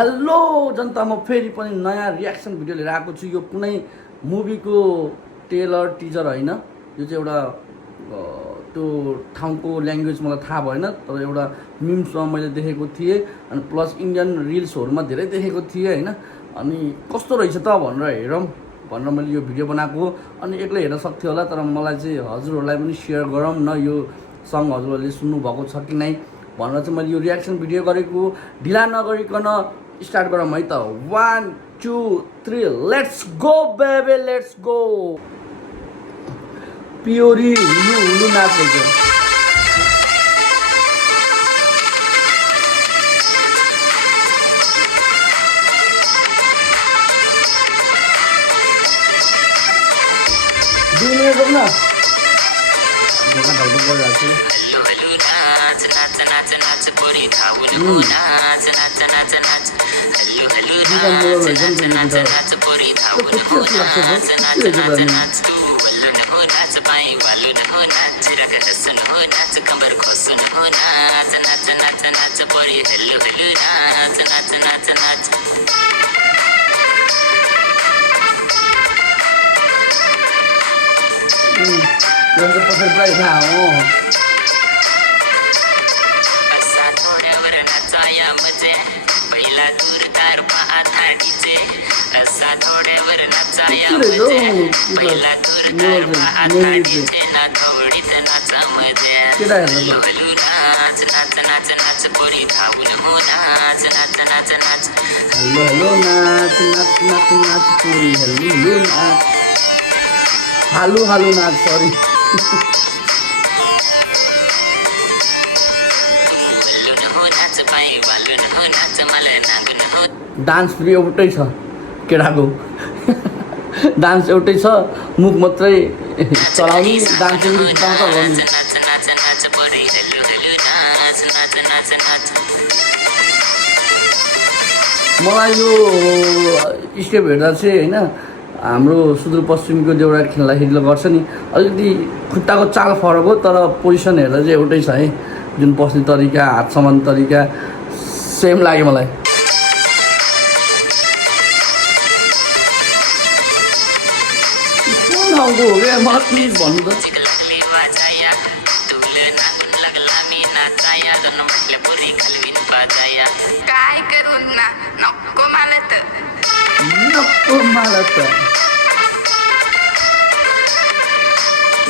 Hello जनता, म फेरि पनि नयाँ रियाक्सन भिडियो लिएर आएको छु। यो कुनै मुभीको ट्रेलर टिजर होइन, यो चाहिँ एउटा त्यो ठाउँको ल्याङ्ग्वेज मलाई थाहा भएन, तर एउटा मिम्समा मैले देखेको थिएँ अनि प्लस इन्डियन रिल्सहरूमा धेरै देखेको थिएँ होइन। अनि कस्तो रहेछ त भनेर हेरौँ भनेर मैले यो भिडियो बनाएको। अनि एक्लै हेर्न सक्थ्यो होला, तर मलाई चाहिँ हजुरहरूलाई पनि सेयर गरौँ न, यो सङ हजुरहरूले सुन्नुभएको छ कि नै भनेर चाहिँ मैले यो रियाक्सन भिडियो गरेको। ढिला नगरिकन स्टार्ट गरौँ है त। 1 2 3 let's go baby, let's go. पियोरी हुलु हुलु नाचेको दुई मिनट रोक्न ढोका ढल्क गरिरहेको छु। पसंद प्राइस ना हो हेलो नाच नाच नाच नाच पूरी हेलो नाच हालू हालू नाच सॉरी डान्स पनि एउटै छ केटाको डान्स एउटै छ, मुख मात्रै चलाउने, डान्स मलाई यो स्टेप हेर्दा चाहिँ होइन हाम्रो सुदूरपश्चिमको देउरा खेल्दाखेरि गर्छ नि, अलिकति खुट्टाको चाल फरक हो, तर पोजिसन हेर्दा चाहिँ एउटै छ है। जुन बस्ने तरिका, हात समाउने तरिका सेम लाग्यो मलाई। हो क्या मलाई प्लिज भन्नु त।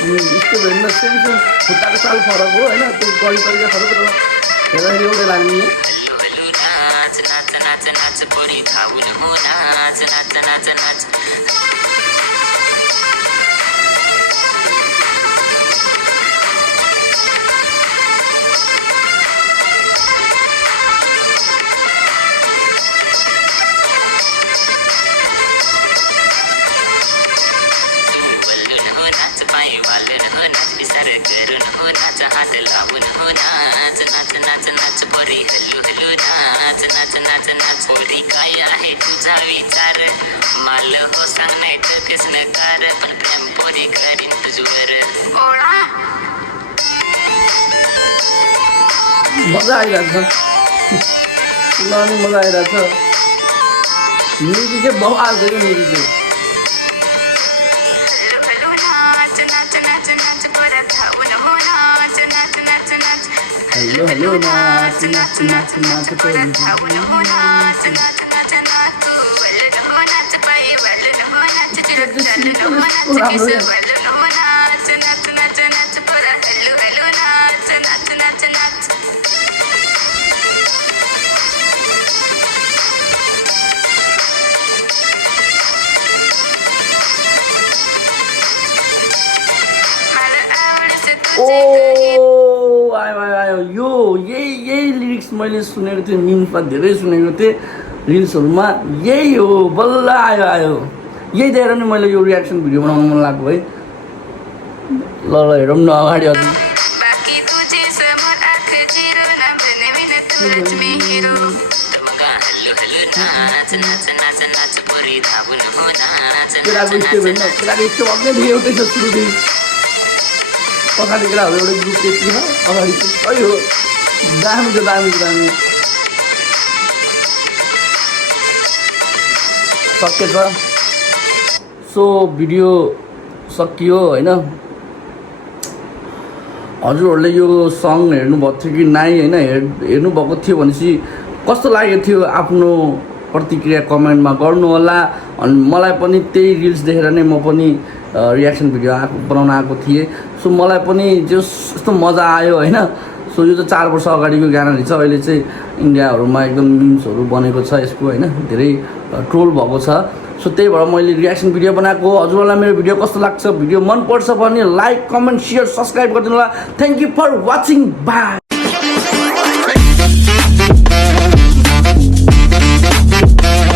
यस्तो भेट्न सेम सेम खुट्टाको चाल फरक हो होइन, त्यो गरी तरिका फरक, तर हेर्दाखेरि एउटै लाग्ने। मजा आइरहेछ, मजा आइरहेछ। म्युजिक चाहिँ बवाल छ क्या म्युजिक चाहिँ। हेलो हेलो नाच नाच नाच नाच ओ आयो आयो आयो, यो यही लिरिक्स मैले सुनेको थिएँ, मिम्समा धेरै सुनेको थिएँ, रिल्सहरूमा यही हो। बल्ल आयो आयो, यही देखेर नि मैले यो रियाक्सन भिडियो बनाउनु मन लाग्यो है। ल ल हेरौँ न अगाडि अझै। केटाको स्टेप होइन, केटाको स्टेप अझै एउटै छ सुरुदेखि। पछाडि केटाहरू एउटा ग्रुप त्यति छ, अगाडि चाहिँ सही हो। दामी छ दामी दामी। सकेछ। सो भिडियो सकियो होइन। हजुरहरूले यो सङ हेर्नुभएको थियो कि नाइ होइन, हेर्नुभएको थियो भनेपछि कस्तो लागेको थियो आफ्नो प्रतिक्रिया कमेन्टमा गर्नु होला। अनि मलाई पनि त्यही रिल्स देखेर नै म पनि रियाक्सन भिडियो बनाउन आएको थिएँ। सो मलाई पनि यस्तो मजा आयो होइन। सो यो चाहिँ 4 वर्ष अगाडिको गाना रहेछ। अहिले चाहिँ इन्डियाहरूमा एकदम मिम्सहरू बनेको छ यसको होइन, धेरै ट्रोल भएको छ। सो त्यही भएर मैले रियाक्सन भिडियो बनाएको। हजुरहरूलाई मेरो भिडियो कस्तो लाग्छ, भिडियो मनपर्छ भने लाइक कमेन्ट सेयर सब्सक्राइब गरिदिनु होला। Thank you for watching, by.